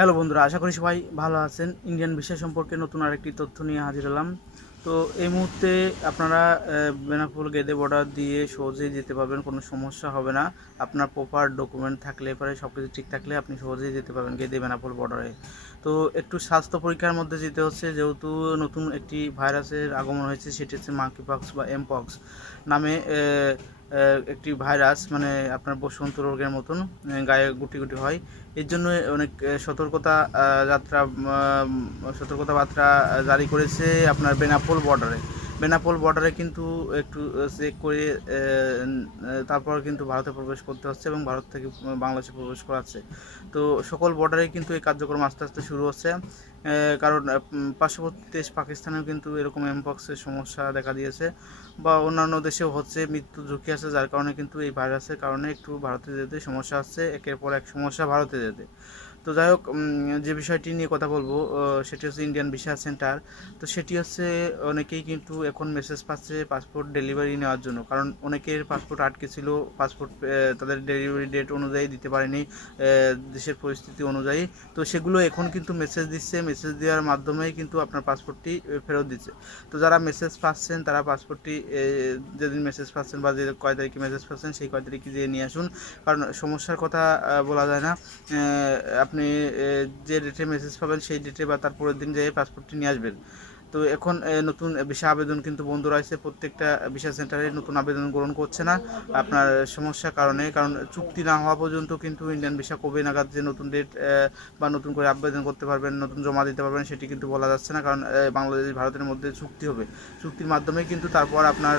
Hello বন্ধুরা, আশা করি সবাই ভালো আছেন। ইন্ডিয়ান ভিসা সম্পর্কে নতুন আরেকটি তথ্য নিয়ে হাজির হলাম। তো এই মুহূর্তে আপনারা বেনাপোল গেদে বর্ডার দিয়ে সহজেই যেতে পারবেন, কোনো সমস্যা হবে না। আপনার প্রপার ডকুমেন্ট থাকলে পরে সব কিছু ঠিক থাকলে আপনি সহজেই যেতে পারবেন গেদে বেনাপোল বর্ডারে। তো একটু স্বাস্থ্য পরীক্ষার মধ্যে যেতে হচ্ছে, যেহেতু নতুন একটি ভাইরাসের আগমন হয়েছে, সেটি হচ্ছে মাঙ্কি পক্স বা এমপক্স নামে একটি ভাইরাস, মানে আপনার বসন্ত রোগের মতন গায়ে গুটি গুটি হয়। এর জন্য অনেক সতর্কতা বার্তা জারি করেছে আপনার বেনাপোল বর্ডারে কিন্তু একটু চেক করে তারপর কিন্তু ভারতে প্রবেশ করতে হচ্ছে এবং ভারত থেকে বাংলাদেশে প্রবেশ করাচ্ছে। তো সকল বর্ডারে কিন্তু এই কার্যক্রম আস্তে আস্তে শুরু হচ্ছে, কারণ পার্শ্ববর্তী দেশ পাকিস্তানেও কিন্তু এরকম এমপক্সের সমস্যা দেখা দিয়েছে, বা অন্যান্য দেশেও হচ্ছে, মৃত্যু ঝুঁকি আছে, যার কারণে কিন্তু এই ভাইরাসের কারণে একটু ভারতে যেতে সমস্যা হচ্ছে, একের পর এক সমস্যা ভারতে যেতে। তো যাই হোক, যে বিষয়টি নিয়ে কথা বলবো সেটি হচ্ছে ইন্ডিয়ান ভিসা সেন্টার। তো সেটি হচ্ছে, অনেকেই কিন্তু এখন মেসেজ পাচ্ছে পাসপোর্ট ডেলিভারি নেওয়ার জন্য, কারণ অনেকের পাসপোর্ট আটকে ছিল, পাসপোর্ট তাদের ডেলিভারি ডেট অনুযায়ী দিতে পারেনি দেশের পরিস্থিতি অনুযায়ী। তো সেগুলো এখন কিন্তু মেসেজ দিচ্ছে, মেসেজ দেওয়ার মাধ্যমেই কিন্তু আপনার পাসপোর্টটি ফেরত দিচ্ছে। তো যারা মেসেজ পাচ্ছেন তারা পাসপোর্টটি যেদিন মেসেজ পাচ্ছেন বা যে কয় তারিখে মেসেজ পাচ্ছেন সেই কয় তারিখে যেয়ে নিয়ে আসুন, কারণ সমস্যার কথা বলা যায় না। আপনি যে ডেটে মেসেজ পাবেন সেই ডেটে বা তার পরের দিন যেয়ে পাসপোর্টটি নিয়ে আসবেন। তো এখন নতুন ভিসা আবেদন কিন্তু বন্ধ রয়েছে, প্রত্যেকটা ভিসা সেন্টারে নতুন আবেদন গ্রহণ করছে না আপনার সমস্যার কারণে, কারণ চুক্তি না হওয়া পর্যন্ত কিন্তু ইন্ডিয়ান ভিসা কবে নাগাদ যে নতুন ডেট বা নতুন করে আবেদন করতে পারবেন, নতুন জমা দিতে পারবেন, সেটি কিন্তু বলা যাচ্ছে না, কারণ বাংলাদেশ ভারতের মধ্যে চুক্তি হবে, চুক্তির মাধ্যমে কিন্তু তারপর আপনার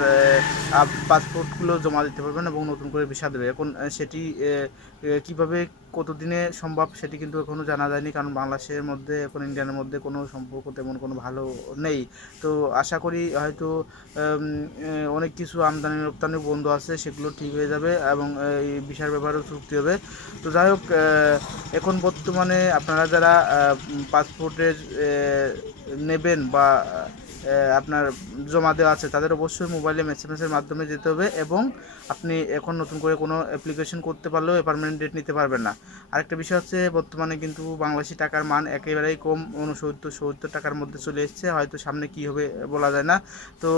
পাসপোর্টগুলো জমা দিতে পারবেন এবং নতুন করে ভিসা দেবে। এখন সেটি কীভাবে কতদিনে সম্ভব সেটি কিন্তু এখনও জানা যায়নি, কারণ বাংলাদেশের মধ্যে এখন ইন্ডিয়ানের মধ্যে কোনো সম্পর্ক তেমন কোনো ভালো নেই। তো আশা করি হয়তো অনেক কিছু আমদানি রপ্তানি বন্ধ আছে, সেগুলো ঠিক হয়ে যাবে এবং এই ভিসার ব্যাপারেও চুক্তি হবে। তো যাই হোক, এখন বর্তমানে আপনারা যারা পাসপোর্টের নেবেন বা আপনার জমা দেওয়া আছে, তাদের অবশ্যই মোবাইলে এসএমএসের মাধ্যমে যেতে হবে, এবং আপনি এখন নতুন করে কোনো অ্যাপ্লিকেশন করতে পারলেও পার্মানেন্ট ডেট নিতে পারবেন না। আরেকটা বিষয় হচ্ছে, বর্তমানে কিন্তু বাংলাদেশি টাকার মান একেবারেই কম, 69-70 টাকার মধ্যে চলে এসেছে, হয়তো সামনে কী হবে বলা যায় না। তো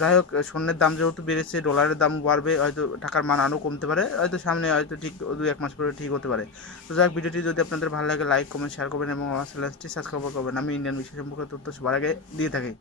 যাই হোক, স্বর্ণের দাম যেহেতু বেড়েছে, ডলারের দাম বাড়বে, হয়তো টাকার মান আরও কমতে পারে, হয়তো সামনে হয়তো ঠিক 2-1 মাস পরে ঠিক হতে পারে। তো যাই হোক, ভিডিওটি যদি আপনাদের ভালো লাগে লাইক কমেন্ট শেয়ার করবেন এবং আমার চ্যানেলটি সাবস্ক্রাইব করবেন। আমি ইন্ডিয়ান বিষয় সম্পর্কে তথ্য সবার আগে দিয়ে থাকি।